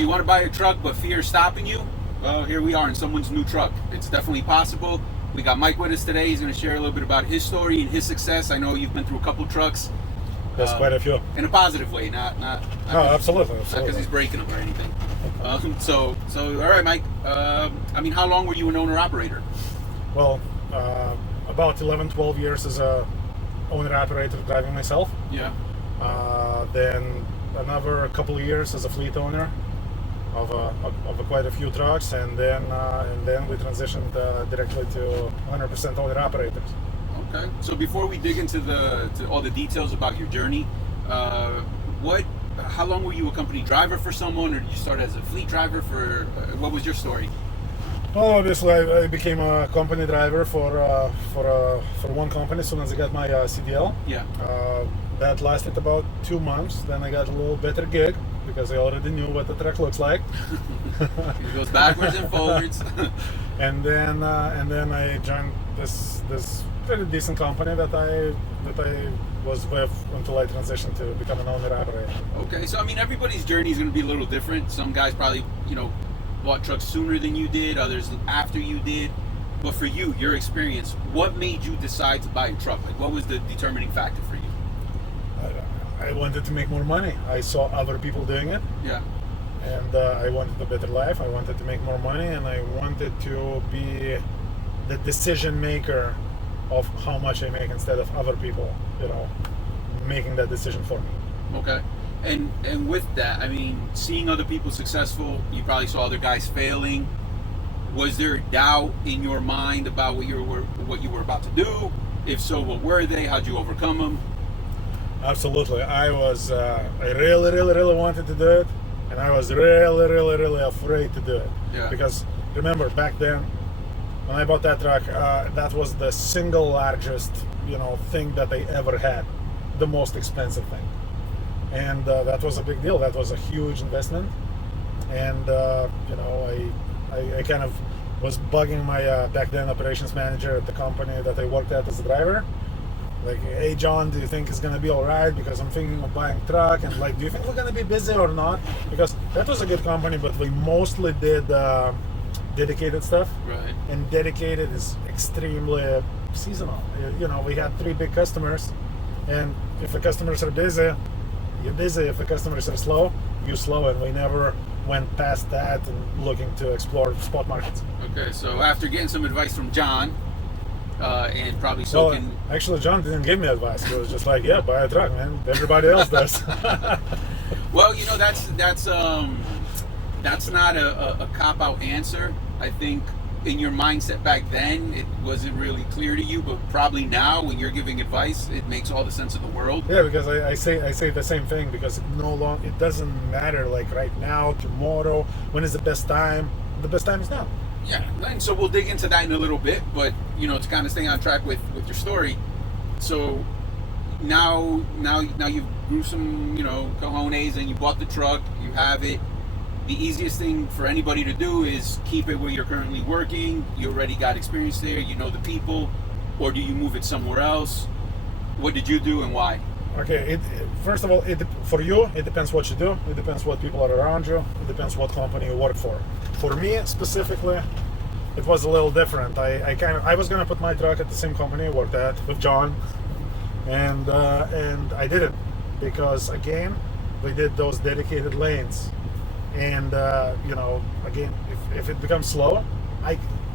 you want to buy a truck, but fear is stopping you? Well, here we are in someone's new truck. It's definitely possible. We got Mike with us today. He's going to share a little bit about his story and his success. I know you've been through a couple trucks. There's quite a few. In a positive way, not Absolutely. not because he's breaking them or anything. So all right, Mike. I mean, how long were you an owner-operator? Well, about 11, 12 years as a owner-operator driving myself. Yeah. Then another couple of years as a fleet owner of quite a few trucks, and then we transitioned directly to 100% owner-operators. Okay. So before we dig into to all the details about your journey, how long were you a company driver for someone, or did you start as a fleet driver for? What was your story? Well, obviously, I became a company driver for one company as soon as I got my CDL. Yeah. That lasted about 2 months. Then I got a little better gig because I already knew what the truck looks like. It goes backwards and forwards. and then I joined this pretty decent company that I was with until I transitioned to become an owner operator. Okay, so I mean, everybody's journey is going to be a little different. Some guys probably, bought trucks sooner than you did, others after you did. But for you, your experience, what made you decide to buy a truck? Like, what was the determining factor for you? I wanted to make more money. I saw other people doing it. Yeah. And I wanted a better life. I wanted to make more money, and I wanted to be the decision maker of how much I make instead of other people, making that decision for me. Okay. And with that, I mean, seeing other people successful, you probably saw other guys failing. Was there doubt in your mind about what you were about to do? If so, what were they? How'd you overcome them? Absolutely. I really, really, really wanted to do it, and I was really, really, really afraid to do it. Yeah. Because remember, back then, when I bought that truck, that was the single largest, thing that I ever had, the most expensive thing. And that was a big deal. That was a huge investment. And, I kind of was bugging my back then operations manager at the company that I worked at as a driver. Like, hey, John, do you think it's going to be all right? Because I'm thinking of buying a truck. And, do you think we're going to be busy or not? Because that was a good company, but we mostly did dedicated stuff. Right. And dedicated is extremely seasonal. We had 3 big customers. And if the customers are busy, you're busy. If the customers are slow, you're slow, and we never went past that and looking to explore spot markets. Okay, so after getting some advice from John, and probably Well, soaking... actually, John didn't give me advice. He was just like, yeah, buy a truck, man. Everybody else does. Well, that's not a cop-out answer. I think in your mindset back then, it wasn't really clear to you, but probably now when you're giving advice, it makes all the sense in the world. Yeah, because I say the same thing, because it doesn't matter like right now, tomorrow, when is the best time. The best time is now. Yeah, and so we'll dig into that in a little bit, but to kind of stay on track with your story. So now you've grew some cojones, and you bought the truck, you have it. The easiest thing for anybody to do is keep it where you're currently working. You already got experience there, you know the people. Or do you move it somewhere else? What did you do and why? Okay, first of all, for you, it depends what you do. It depends what people are around you. It depends what company you work for. For me specifically, it was a little different. I was gonna put my truck at the same company I worked at with John, and I did it because, again, we did those dedicated lanes. And again, if it becomes slow,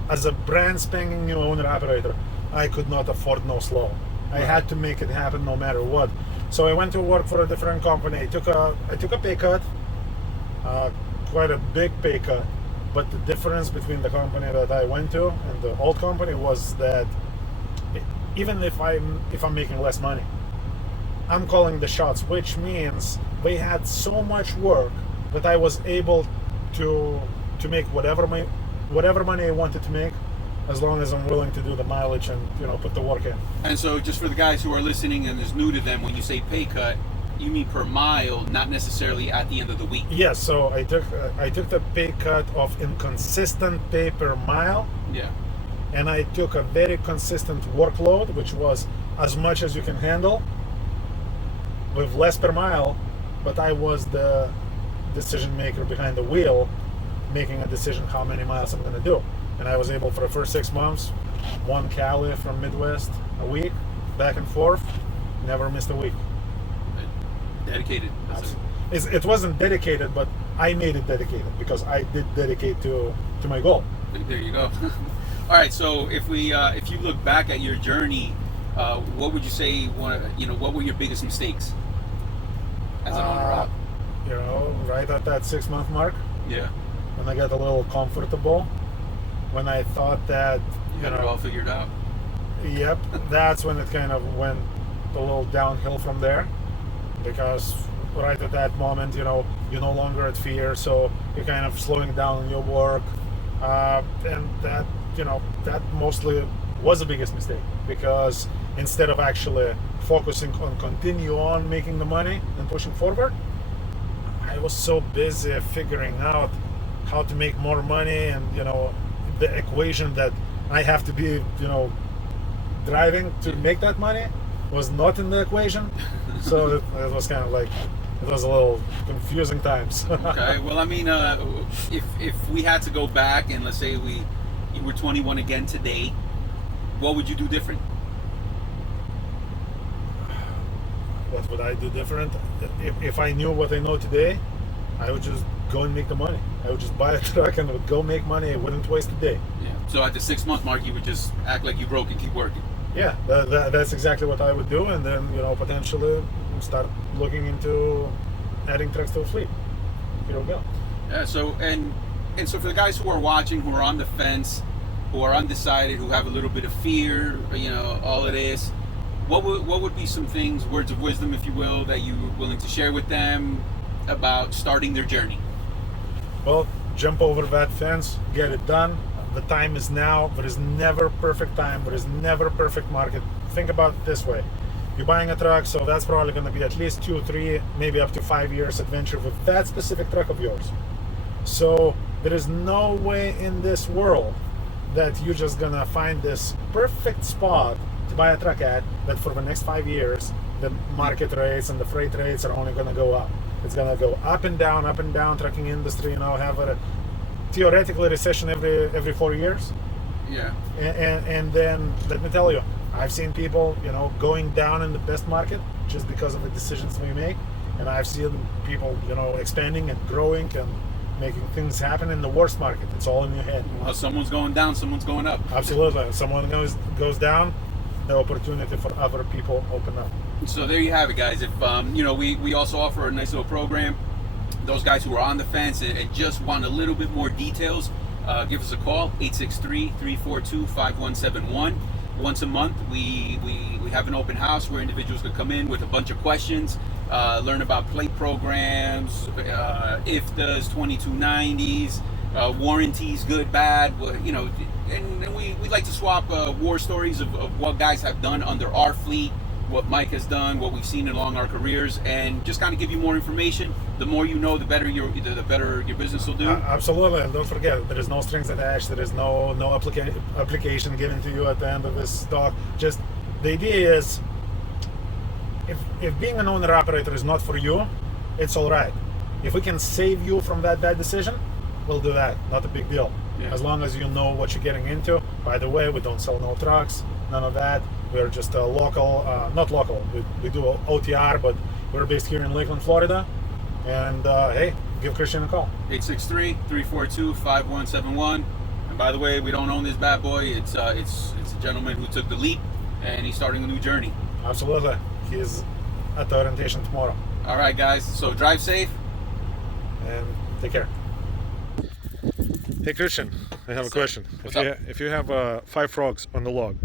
as a brand spanking new owner operator, I could not afford no slow. I had to make it happen no matter what. So I went to work for a different company. I took a pay cut, quite a big pay cut. But the difference between the company that I went to and the old company was that even if I'm making less money, I'm calling the shots, which means they had so much work that I was able to make whatever money I wanted to make, as long as I'm willing to do the mileage and put the work in. And so, just for the guys who are listening and is new to them, when you say pay cut, you mean per mile, not necessarily at the end of the week. Yes. So I took the pay cut of inconsistent pay per mile. Yeah. And I took a very consistent workload, which was as much as you can handle, with less per mile, but I was the decision maker behind the wheel, making a decision how many miles I'm going to do. And I was able for the first 6 months, one Cali from Midwest a week, back and forth, never missed a week. Dedicated. It wasn't dedicated, but I made it dedicated because I did dedicate to my goal. There you go. All right. So if you look back at your journey, what would you say? What were your biggest mistakes as an owner? Right at that 6-month mark, Yeah. when I got a little comfortable, when I thought that You had it all figured out. Yep, that's when it kind of went a little downhill from there, because right at that moment, you're no longer at fear, so you're kind of slowing down in your work, and that mostly was the biggest mistake, because instead of actually focusing on continue on making the money and pushing forward, I was so busy figuring out how to make more money, and the equation that I have to be driving to make that money was not in the equation. So it was kind of like, it was a little confusing times. Okay. Well, I mean, if we had to go back and let's say you were 21 again today, what would you do different? What would I do different? If I knew what I know today, I would just go and make the money. I would just buy a truck and would go make money. I wouldn't waste a day. Yeah. So at the 6-month mark, you would just act like you broke and keep working. Yeah, that's exactly what I would do, and then potentially start looking into adding trucks to the fleet. Here we go. Yeah. So and so for the guys who are watching, who are on the fence, who are undecided, who have a little bit of fear, all of this, what would be some things, words of wisdom, if you will, that you were willing to share with them about starting their journey? Well, jump over that fence, get it done. The time is now. There is never perfect time. There is never perfect market. Think about it this way. You're buying a truck, so that's probably going to be at least 2, 3, maybe up to 5 years adventure with that specific truck of yours. So there is no way in this world that you're just going to find this perfect spot to buy a truck at, that for the next 5 years, the market rates and the freight rates are only going to go up. It's going to go up and down, trucking industry, have a theoretically recession every 4 years. Yeah. And then let me tell you, I've seen people, going down in the best market just because of the decisions we make. And I've seen people, expanding and growing and making things happen in the worst market. It's all in your head. Well, someone's going down, someone's going up. Absolutely. Someone goes down, the opportunity for other people open up. So there you have it, guys. If we also offer a nice little program. Those guys who are on the fence and just want a little bit more details, give us a call, 863-342-5171. Once a month, we have an open house where individuals could come in with a bunch of questions, learn about plate programs, IFTAs, 2290s, warranties, good, bad, and we like to swap war stories of what guys have done under our fleet, what Mike has done, what we've seen along our careers, and just kind of give you more information. The more you know, the better your business will do. Absolutely, and don't forget, there is no strings attached. There is no application given to you at the end of this talk. Just the idea is, if being an owner operator is not for you, it's all right. If we can save you from that bad decision, we'll do that. Not a big deal. Yeah. As long as you know what you're getting into. By the way, we don't sell no trucks, none of that. We're just a local, not local, we do OTR, but we're based here in Lakeland, Florida. And hey, give Christian a call. 863-342-5171. And by the way, we don't own this bad boy. It's a gentleman who took the leap, and he's starting a new journey. Absolutely. He's at the orientation tomorrow. All right, guys. So drive safe. And take care. Hey, Christian, I have a question. If you have 5 frogs on the log,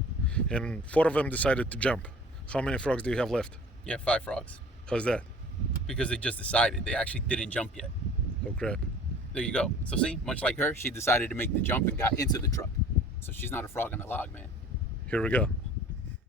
and 4 of them decided to jump, how many frogs do you have left? Yeah, 5 frogs. How's that? Because they just decided. They actually didn't jump yet. Oh crap. There you go. So see, much like her, she decided to make the jump and got into the truck. So she's not a frog on the log, man. Here we go.